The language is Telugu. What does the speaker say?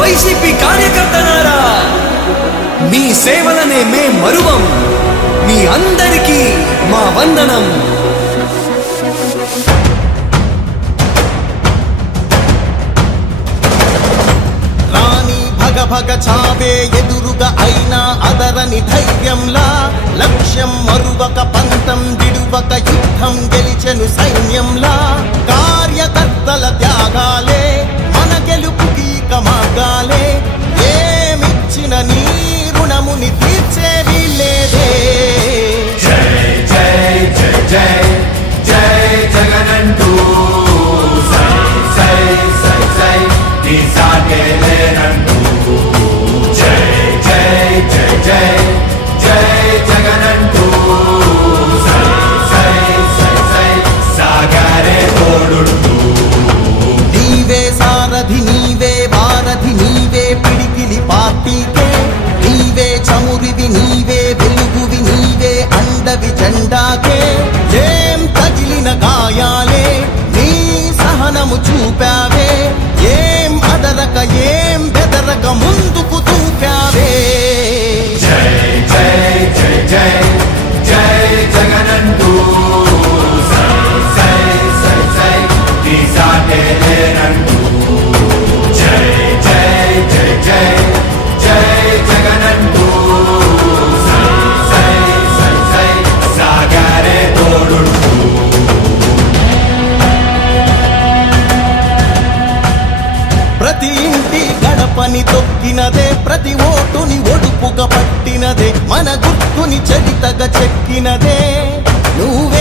వైసీపీ కార్యకర్తలారా, మీ సేవలనే మే మరువం. మీ అందరికీ మా వందనం. రాణి భగ భగ చావే ఎదురుగా అయినా అదరని ధైర్యంలా, లక్ష్యం మరువక పంతం విడువక యుద్ధం గెలిచెను సైన్యంలా. కార్యకర్తల త్యాగాలే మన గెలుపుకి మార్గాలే. ఏమిచ్చిన నీ రుణముని తీర్చేవి లేదే. జై జై జై జై జై జగనంటూ సై సై సై సై నీ సాగే లేనంటూ. జై జై జై జై జై జగనంటూ సై సై సై సై సాగరే తోడుంటూ. నీవే సారథి నీవే వారధి నీవే పిడికిలి పార్టీకే. నీవే చమురివి నీవే వెలుగువి నీవే అండవి జెండాకే. ఏం తగిలిన గాయాలే నీ సహనము చూపావే. ఏం అదరక ఏం బెదరక ముందుకు దూపావే. జై జై జై జై జై జగనంటూ సై సై సై సై నీ సాగే లేనంటూ. జై జై జై జై జై జగనంటూ సై సై సై సై సాగరే తోడుంటూ. ప్రతి ఇంటి గడపని తొక్కినదే, ప్రతి ఓటుని ఒడుపుగా పట్టినదే, మన గుర్తుని చరితగా చెక్కినదే. నువ్వే